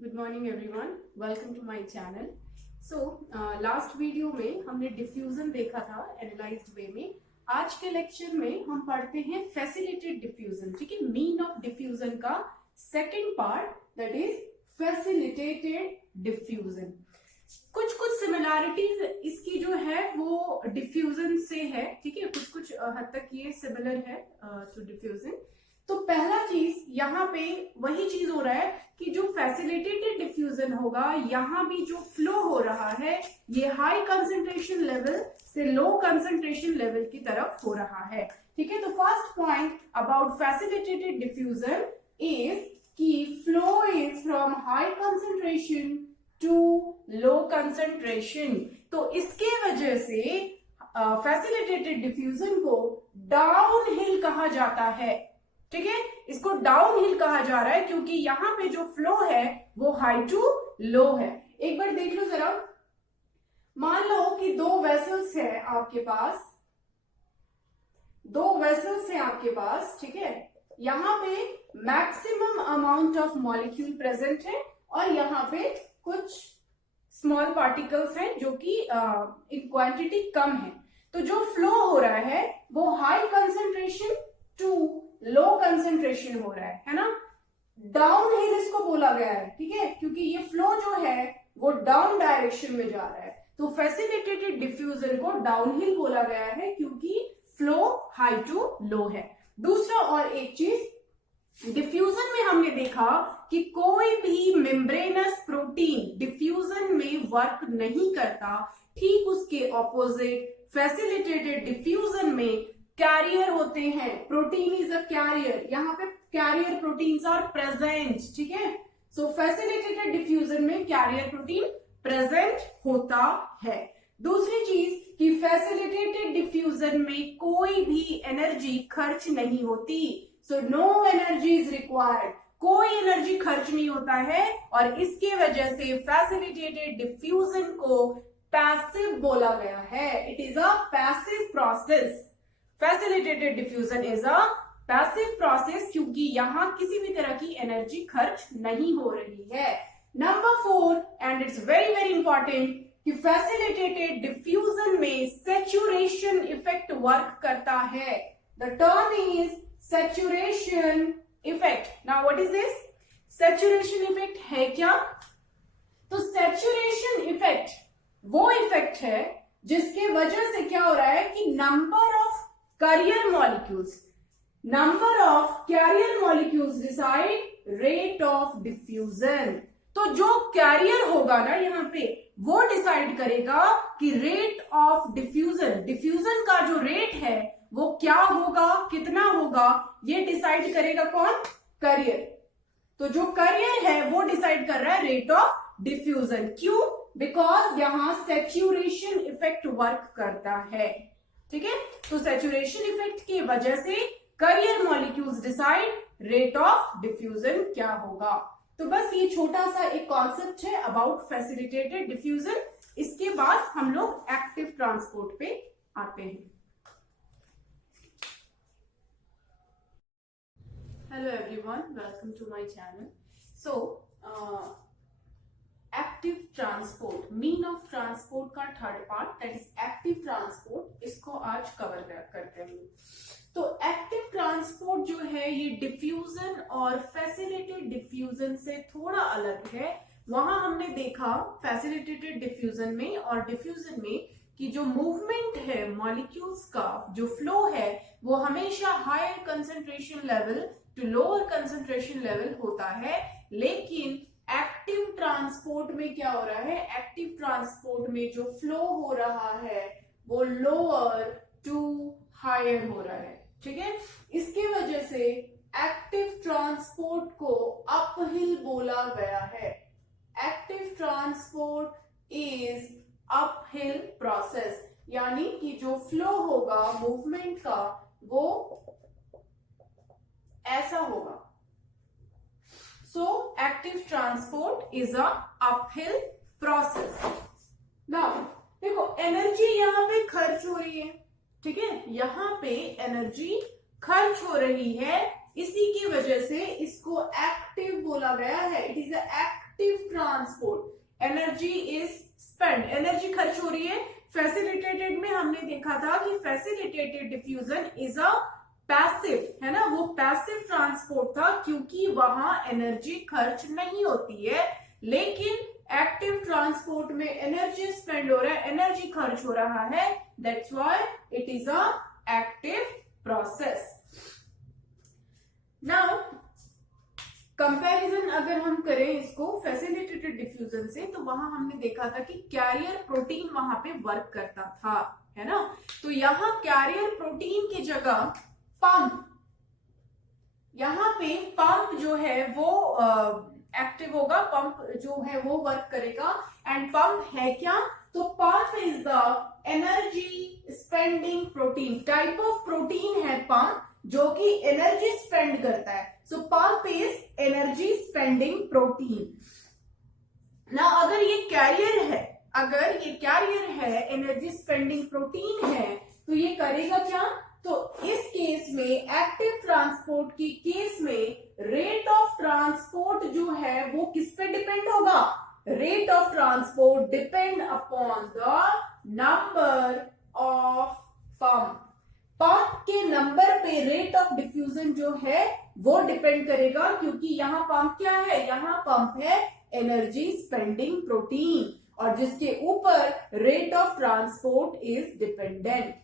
Good morning everyone, welcome to my channel. So last video में हमने diffusion देखा था एनालाइज्ड वे में। आज के लेक्चर में हम पढ़ते हैं फैसिलिटेटेड डिफ्यूजन। ठीक है, मीन ऑफ डिफ्यूजन का second part, that is facilitated diffusion. कुछ कुछ सिमिलैरिटीज इसकी जो है वो डिफ्यूजन से है। ठीक है, कुछ कुछ हद तक ये सिमिलर है टू डिफ्यूजन। तो पहला चीज यहाँ पे वही चीज हो रहा है कि जो फैसिलिटेटेड डिफ्यूजन होगा, यहाँ भी जो फ्लो हो रहा है ये हाई कंसंट्रेशन लेवल से लो कंसंट्रेशन लेवल की तरफ हो रहा है। ठीक है, तो first point about facilitated diffusion is कि flow is from high concentration to low concentration. तो इसके वजह से फैसिलिटेटेड डिफ्यूजन को डाउन हिल कहा जाता है। ठीक है, इसको डाउन हिल कहा जा रहा है क्योंकि यहाँ पे जो फ्लो है वो हाई टू लो है। एक बार देख लो जरा, मान लो कि दो वेसल्स है आपके पास, ठीक है। यहाँ पे maximum amount of molecule present है और यहाँ पे कुछ स्मॉल पार्टिकल्स हैं जो कि इन क्वांटिटी कम है। तो जो फ्लो हो रहा है वो high concentration to low concentration हो रहा है ना। डाउन हिल इसको बोला गया है, ठीक है, क्योंकि ये फ्लो जो है वो डाउन डायरेक्शन में जा रहा है। तो फैसिलिटेटेड डिफ्यूजन को डाउन हिल बोला गया है क्योंकि फ्लो हाई टू लो है। दूसरा और एक चीज, डिफ्यूजन में हमने देखा कि कोई भी मेम्ब्रेनस प्रोटीन डिफ्यूजन में वर्क नहीं करता। ठीक उसके ऑपोजिट फैसिलिटेटेड डिफ्यूजन में कैरियर होते हैं। प्रोटीन इज अ कैरियर, यहाँ पे कैरियर प्रोटीन्स आर प्रेजेंट। ठीक है, सो फैसिलिटेटेड डिफ्यूजन में कैरियर प्रोटीन प्रेजेंट होता है। दूसरी चीज कि फैसिलिटेटेड डिफ्यूजन में कोई भी एनर्जी खर्च नहीं होती। So no energy is required, कोई एनर्जी खर्च नहीं होता है और इसके वजह से फैसिलिटेटेड डिफ्यूजन को पैसिव बोला गया है। It is a passive process. Facilitated diffusion is a passive process क्योंकि यहां किसी भी तरह की एनर्जी खर्च नहीं हो रही है। Number 4, and it's very very important, कि फैसिलिटेटेड डिफ्यूजन में सैचुरेशन इफेक्ट वर्क करता है। The term is saturation effect. Now what is this? Saturation effect है क्या? तो सैचुरेशन इफेक्ट वो इफेक्ट है जिसके वजह से क्या हो रहा है कि number of carrier molecules decide rate of diffusion. तो जो कैरियर होगा ना यहाँ पे वो डिसाइड करेगा कि रेट ऑफ डिफ्यूजन का जो रेट है वो क्या होगा, कितना होगा, ये डिसाइड करेगा कौन? कैरियर। तो जो कैरियर है वो डिसाइड कर रहा है रेट ऑफ डिफ्यूजन। क्यों? बिकॉज यहां सैचुरेशन इफेक्ट वर्क करता है। ठीक है, तो सैचुरेशन इफेक्ट की वजह से carrier molecules decide rate of diffusion क्या होगा। तो बस ये छोटा सा एक कॉन्सेप्ट है अबाउट फैसिलिटेटेड डिफ्यूजन। इसके बाद हम लोग एक्टिव ट्रांसपोर्ट पे आते हैं। Hello everyone, welcome to my channel. So active transport, mean of transport का third part, that is active transport, इसको आज कवर करते हैं। तो एक्टिव ट्रांसपोर्ट जो है ये डिफ्यूजन और फैसिलिटेटेड डिफ्यूजन से थोड़ा अलग है। वहां हमने देखा फैसिलिटेटेड डिफ्यूजन में और डिफ्यूजन में कि जो मूवमेंट है मॉलिक्यूल्स का, जो फ्लो है वो हमेशा higher concentration level to lower concentration level होता है। लेकिन एक्टिव ट्रांसपोर्ट में क्या हो रहा है? एक्टिव ट्रांसपोर्ट में जो फ्लो हो रहा है वो लोअर टू हायर हो रहा है। ठीक है, इसकी वजह से एक्टिव ट्रांसपोर्ट को अपहिल बोला गया है। Active transport is uphill process, यानी कि जो फ्लो होगा मूवमेंट का वो ऐसा होगा। So active transport is a uphill process. Now देखो एनर्जी यहाँ पे खर्च हो रही है। ठीक है, यहाँ पे एनर्जी खर्च हो रही है, इसी की वजह से इसको एक्टिव बोला गया है। It is a active transport energy is spend, energy खर्च हो रही है। फैसिलिटेटेड में हमने देखा था कि facilitated diffusion is a passive, है ना, वो पैसिव ट्रांसपोर्ट था क्योंकि वहां एनर्जी खर्च नहीं होती है। लेकिन एक्टिव ट्रांसपोर्ट में एनर्जी स्पेंड हो रहा है, एनर्जी खर्च हो रहा है, that's why it is a active process. Now comparison अगर हम करें इसको फैसिलिटेटेड डिफ्यूजन से, तो वहां हमने देखा था कि कैरियर प्रोटीन वहां पे वर्क करता था, है ना। तो यहां कैरियर प्रोटीन की जगह पंप, यहां पे पंप जो है वो एक्टिव होगा, पंप जो है वो वर्क करेगा। एंड पंप है क्या, तो pump is the energy spending protein, type of protein है पंप जो कि एनर्जी स्पेंड करता है। So pump is energy spending protein. ना अगर ये कैरियर है, अगर ये कैरियर है, एनर्जी स्पेंडिंग प्रोटीन है, तो ये करेगा क्या, तो इस केस में एक्टिव ट्रांसपोर्ट की केस में रेट ऑफ ट्रांसपोर्ट जो है वो किस पे डिपेंड होगा, rate of transport depend upon the number of pump, pump के नंबर पे रेट ऑफ डिफ्यूजन जो है वो डिपेंड करेगा, क्योंकि यहाँ पंप क्या है, यहाँ पंप है एनर्जी स्पेंडिंग प्रोटीन, और जिसके ऊपर rate of transport is dependent.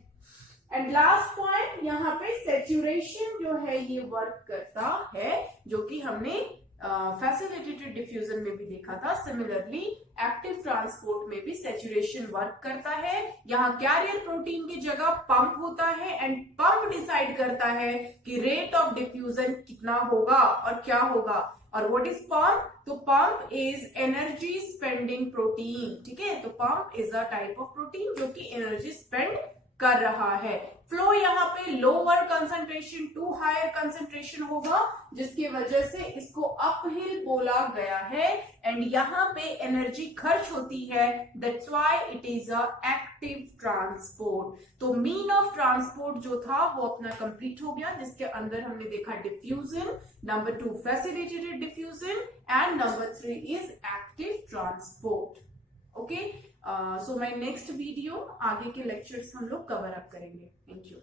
And last point, यहाँ पे सैचुरेशन जो है ये वर्क करता है, जो कि हमने फैसिलिटेटेड डिफ्यूजन में भी देखा था। सिमिलरली एक्टिव ट्रांसपोर्ट में भी सैचुरेशन वर्क करता है। यहाँ कैरियर प्रोटीन की जगह पंप होता है एंड पंप डिसाइड करता है कि रेट ऑफ डिफ्यूजन कितना होगा और क्या होगा। और व्हाट इज पंप, तो pump is energy spending protein, ठीक है। तो pump is a type of protein जो कि एनर्जी स्पेंड कर रहा है। फ्लो यहाँ पे lower concentration to higher concentration होगा, जिसकी वजह से इसको अपहिल बोला गया है। एंड यहाँ पे एनर्जी खर्च होती है, that's why it is a active transport. तो मीन ऑफ ट्रांसपोर्ट जो था वो अपना कंप्लीट हो गया, जिसके अंदर हमने देखा diffusion, number 2 facilitated diffusion, and number 3 is active transport. Okay, so my next video, आगे के लेक्चर्स हम लोग कवर अप करेंगे। Thank you.